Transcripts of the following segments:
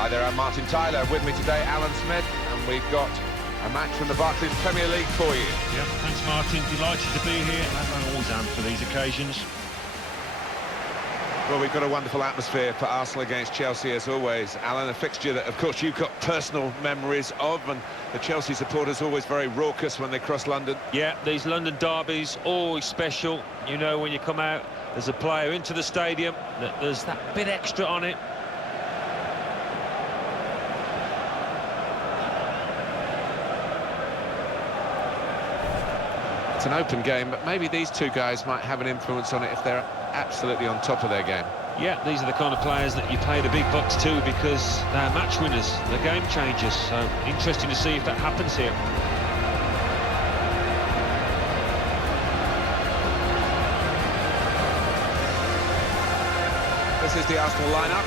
Hi there, I'm Martin Tyler. With me today, Alan Smith, and we've got a match from the Barclays Premier League for you. Yeah, thanks Martin, delighted to be here, as I always am for these occasions. Well, we've got a wonderful atmosphere for Arsenal against Chelsea as always. Alan, a fixture that, of course, you've got personal memories of, and the Chelsea supporters always very raucous when they cross London. Yeah, these London derbies, always special. You know, when you come out as a player into the stadium, that there's that bit extra on it. It's an open game, but maybe these two guys might have an influence on it if they're absolutely on top of their game. Yeah, these are the kind of players that you pay the big bucks to because they're match winners, they're game changers. So interesting to see if that happens here. This is the Arsenal lineup.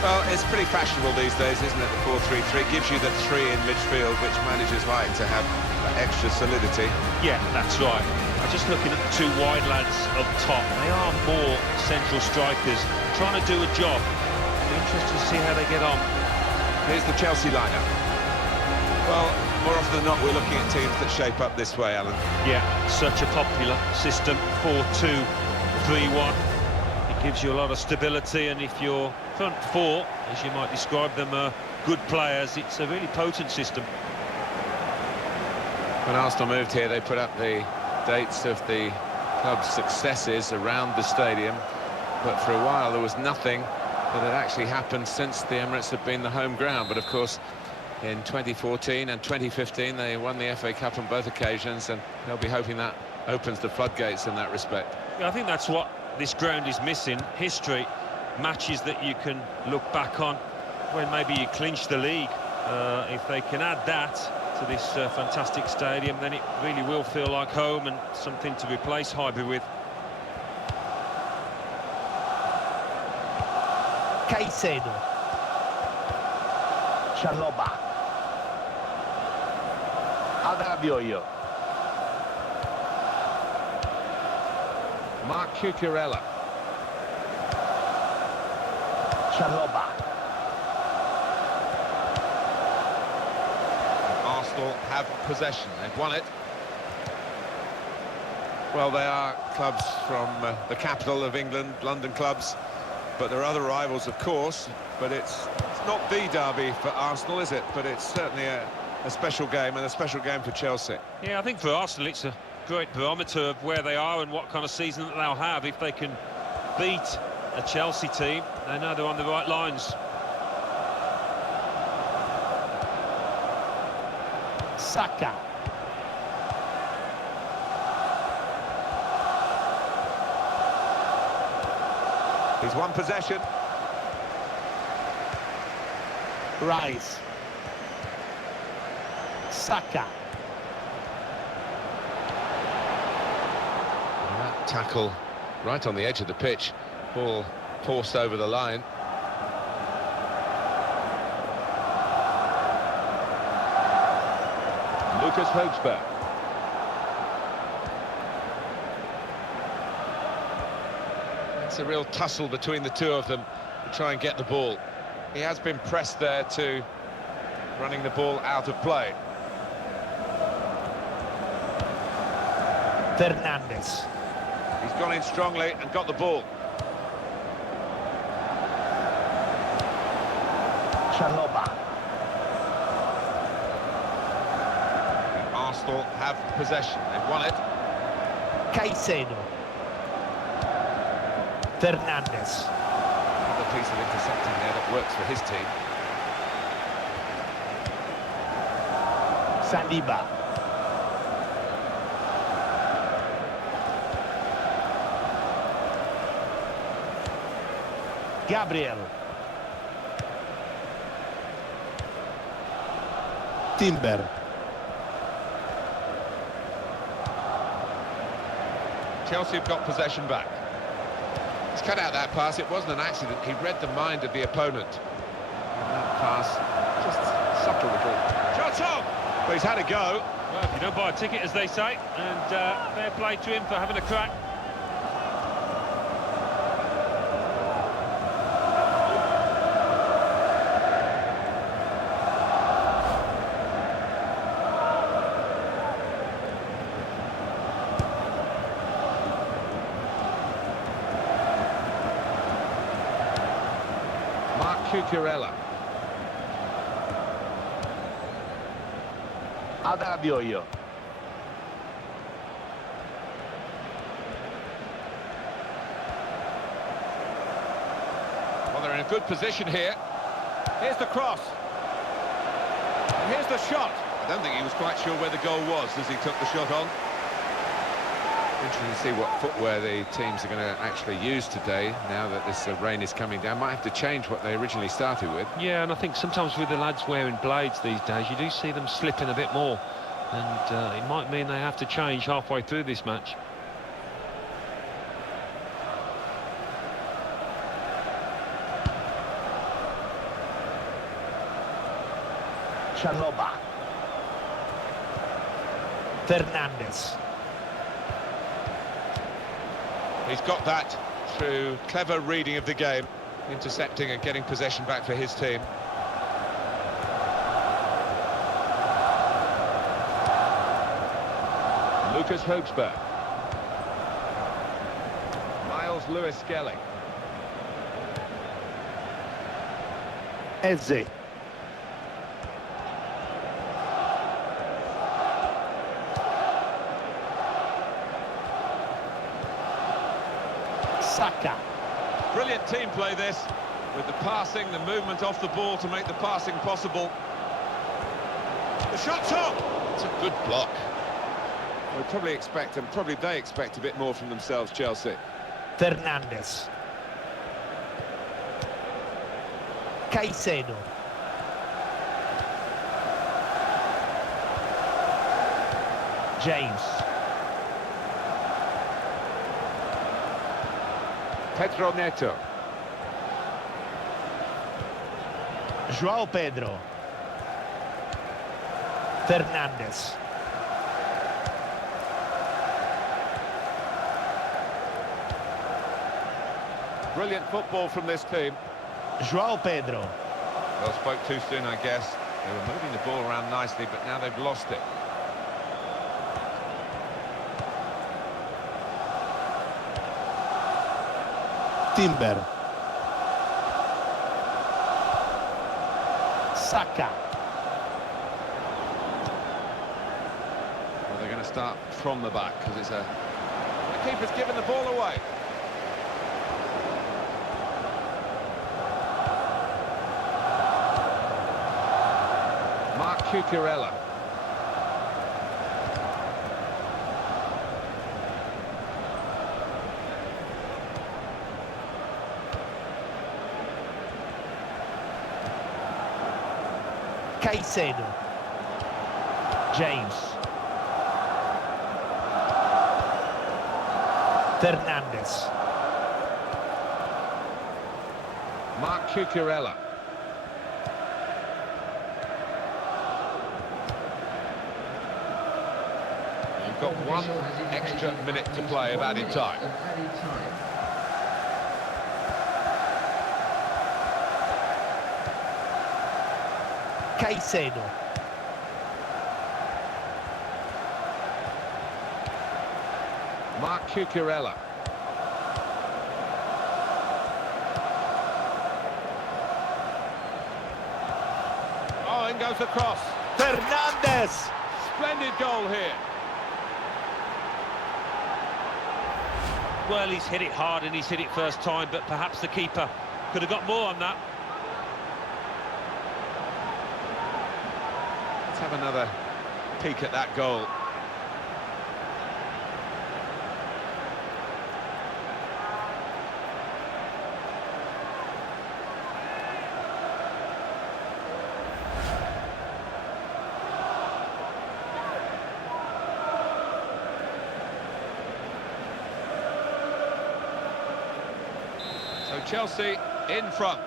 Well, it's pretty fashionable these days, isn't it, the 4-3-3? Gives you the three in midfield, which managers like to have that extra solidity. Yeah, that's right. I'm just looking at the two wide lads up top. They are more central strikers, trying to do a job. It'll be interesting to see how they get on. Here's the Chelsea lineup. Well, more often than not, we're looking at teams that shape up this way, Alan. Yeah, such a popular system, 4-2-3-1. Gives you a lot of stability, and if your front four, as you might describe them, are good players, it's a really potent system. When Arsenal moved here, they put up the dates of the club's successes around the stadium, but for a while there was nothing that had actually happened since the Emirates had been the home ground. But of course, in 2014 and 2015 they won the FA Cup on both occasions, and they'll be hoping that opens the floodgates in that respect. Yeah, I think that's what this ground is missing: history, matches that you can look back on when maybe you clinch the league. If they can add that to this fantastic stadium, then it really will feel like home and something to replace Highbury with. Caicedo. Chalobah. Adarabioyo. Mark Cucurella. Chalobah. Arsenal have possession. They've won it. Well, they are clubs from the capital of England, London clubs, but there are other rivals, of course. But it's not the derby for Arsenal, is it? But it's certainly a special game, and a special game for Chelsea. Yeah, I think for Arsenal it's a great barometer of where they are and what kind of season that they'll have. If they can beat a Chelsea team, they know they're on the right lines. Saka. He's won possession. Rice. Saka. That tackle right on the edge of the pitch. Ball forced over the line. Lucas Högsberg. It's a real tussle between the two of them to try and get the ball. He has been pressed there to running the ball out of play. Fernandez. He's gone in strongly and got the ball. Chalobah. Arsenal have possession. They've won it. Caicedo. Fernandez. Another piece of intercepting there that works for his team. Saliba. Gabriel. Timber. Chelsea have got possession back. He's cut out that pass. It wasn't an accident. He read the mind of the opponent. And that pass, just subtle little. Shot on! But he's had a go. Well, if you don't buy a ticket, as they say, and fair play to him for having a crack. Cucurella. Adarabioyo. Well, they're in a good position here. Here's the cross. And here's the shot. I don't think he was quite sure where the goal was as he took the shot on. Interesting to see what footwear the teams are going to actually use today, now that this rain is coming down. Might have to change what they originally started with. Yeah, and I think sometimes with the lads wearing blades these days, you do see them slipping a bit more. And it might mean they have to change halfway through this match. Chaloba. Fernandez. He's got that through clever reading of the game, intercepting and getting possession back for his team. Lucas Hogsberg. Miles Lewis Skelly. Eze. Saka. Brilliant team play this, with the passing, the movement off the ball to make the passing possible. The shot's on! It's a good block. We probably expect, and probably they expect a bit more from themselves, Chelsea. Fernandez. Caicedo. James. Pedro Neto. João Pedro. Fernandez. Brilliant football from this team. João Pedro. Well, spoke too soon, I guess. They were moving the ball around nicely, but now they've lost it. Timber. Saka. Well, they're going to start from the back because it's a... The keeper's given the ball away. Mark Cucurella. Caicedo. James. Fernandez. Mark Cucurella. You've got 1 extra minute to play of added time. Caicedo. Mark Cucurella. Oh, in goes the cross. Fernandez. Splendid goal here. Well, he's hit it hard and he's hit it first time, but perhaps the keeper could have got more on that. Let's have another peek at that goal. So Chelsea in front.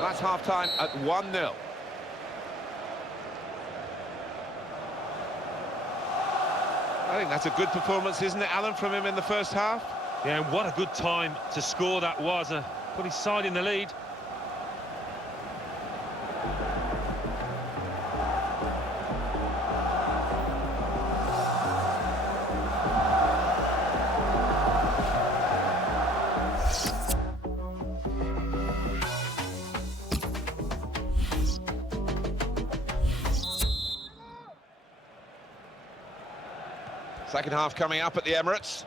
That's half-time at 1-0. I think that's a good performance, isn't it, Alan, from him in the first half? Yeah, and what a good time to score that was. Put his side in the lead. Second half coming up at the Emirates.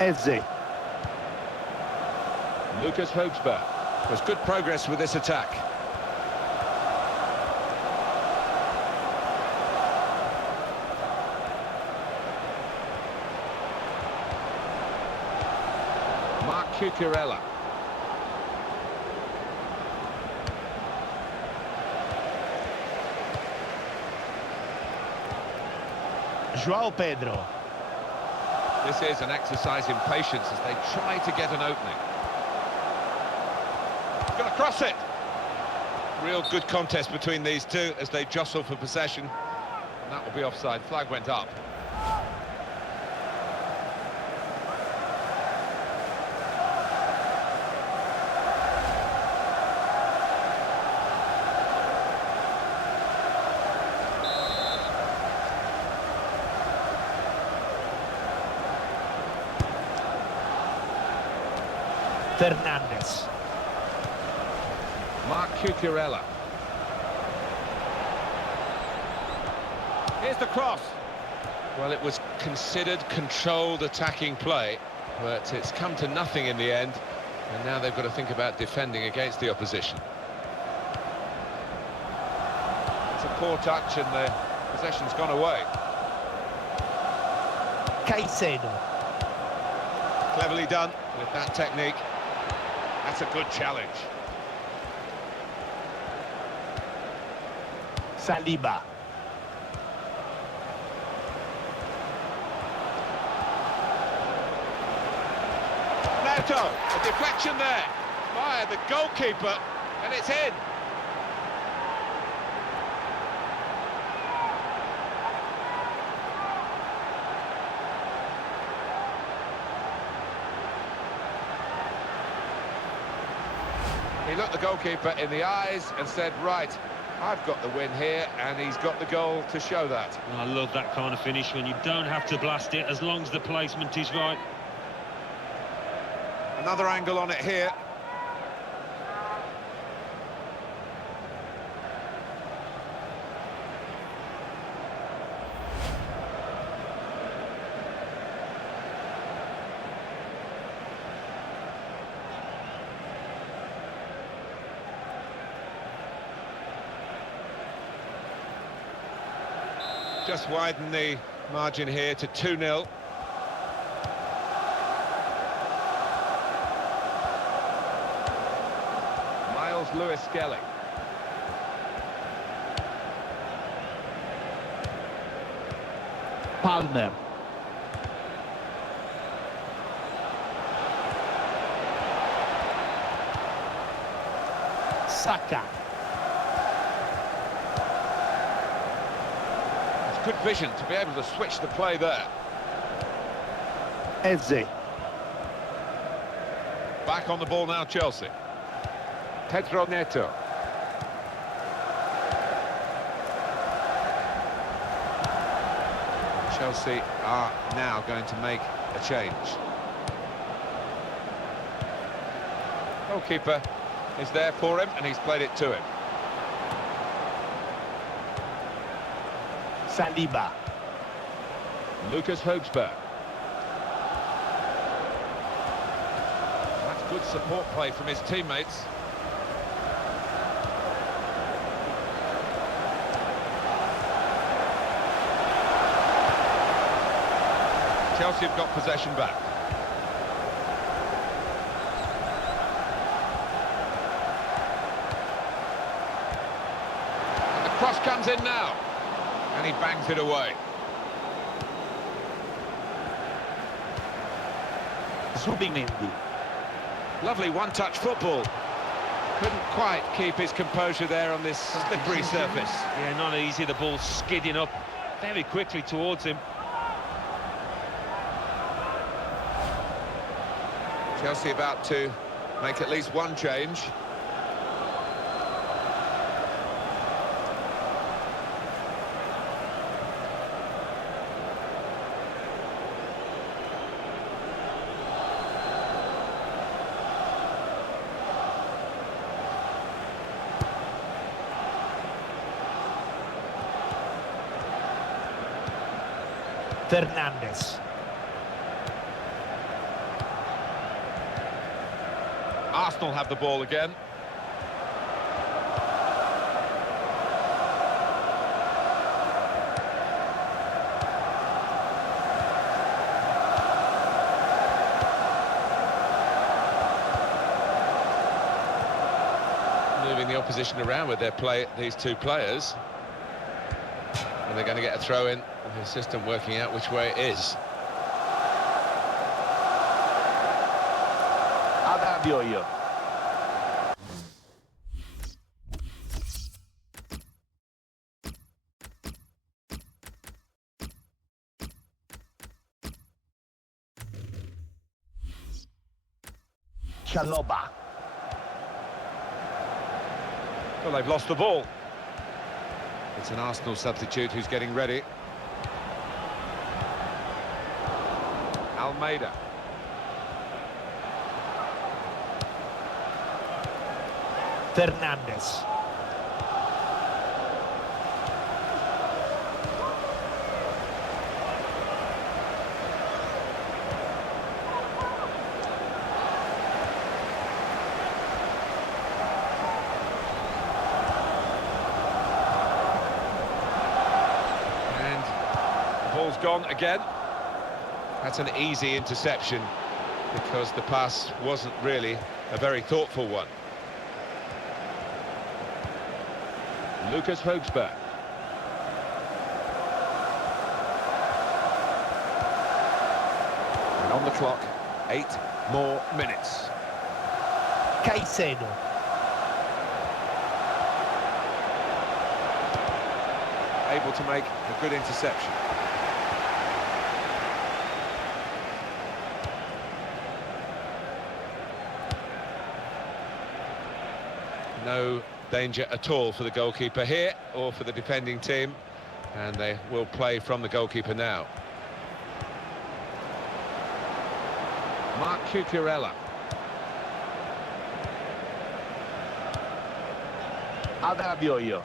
Eze. Lucas Hogsberg. There's good progress with this attack. Mark Cucurella. João Pedro. This is an exercise in patience as they try to get an opening. Going to cross it. Real good contest between these two as they jostle for possession. And that will be offside. Flag went up. Fernandes. Mark Cucurella. Here's the cross. Well, it was considered controlled attacking play, but it's come to nothing in the end, and now they've got to think about defending against the opposition. It's a poor touch and the possession's gone away. Caicedo. Cleverly done with that technique. That's a good challenge. Saliba. Neto, a deflection there by the goalkeeper, and it's in. He looked the goalkeeper in the eyes and said, right, I've got the win here, and he's got the goal to show that. I love that kind of finish when you don't have to blast it as long as the placement is right. Another angle on it here. Just widen the margin here to 2-0. Miles Lewis-Skelly. Palmer. Saka. Good vision to be able to switch the play there. Eze. Back on the ball now, Chelsea. Pedro Neto. Chelsea are now going to make a change. Goalkeeper is there for him, and he's played it to him. Saliba. Lucas Hogsberg. That's good support play from his teammates. Chelsea have got possession back. And the cross comes in now. And he bangs it away. Zubimendi. Lovely one-touch football. Couldn't quite keep his composure there on this slippery surface. Yeah, not easy. The ball skidding up very quickly towards him. Chelsea about to make at least one change. Fernandes. Arsenal have the ball again. Moving the opposition around with these two players. And they're going to get a throw in, and the assistant working out which way it is. Adebayor. Chalobah. Well, they've lost the ball. It's an Arsenal substitute who's getting ready. Almeida. Fernandes. Ball's gone again. That's an easy interception because the pass wasn't really a very thoughtful one. Lucas Högsberg. And on the clock, 8 more minutes. Caicedo. Able to make a good interception. No danger at all for the goalkeeper here or for the defending team, and they will play from the goalkeeper now. Mark Cucurella. Adebayor.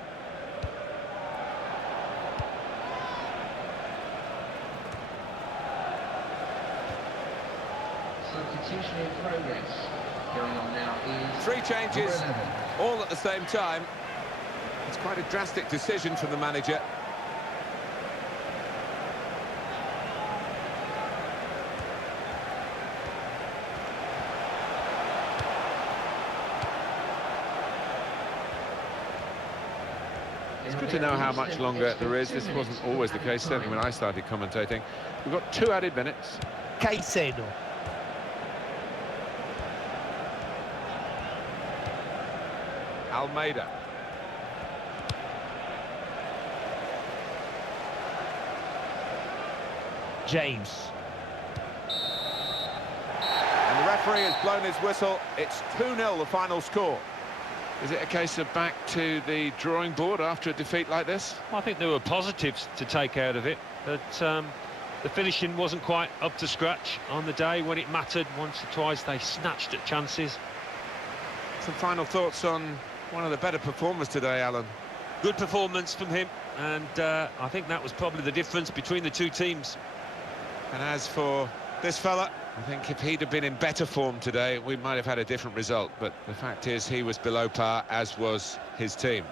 Substitution in progress. Going on now is 3 changes, all at the same time. It's quite a drastic decision from the manager. It's good to know how much longer there is. This wasn't always the case, certainly when I started commentating. We've got 2 added minutes. Caicedo. Almeida. James. And the referee has blown his whistle. It's 2-0 the final score. Is it a case of back to the drawing board after a defeat like this? I think there were positives to take out of it, but the finishing wasn't quite up to scratch on the day when it mattered. Once or twice they snatched at chances. Some final thoughts on one of the better performers today, Alan. Good performance from him, and I think that was probably the difference between the two teams. And as for this fella, I think if he'd have been in better form today, we might have had a different result. But the fact is, he was below par, as was his team.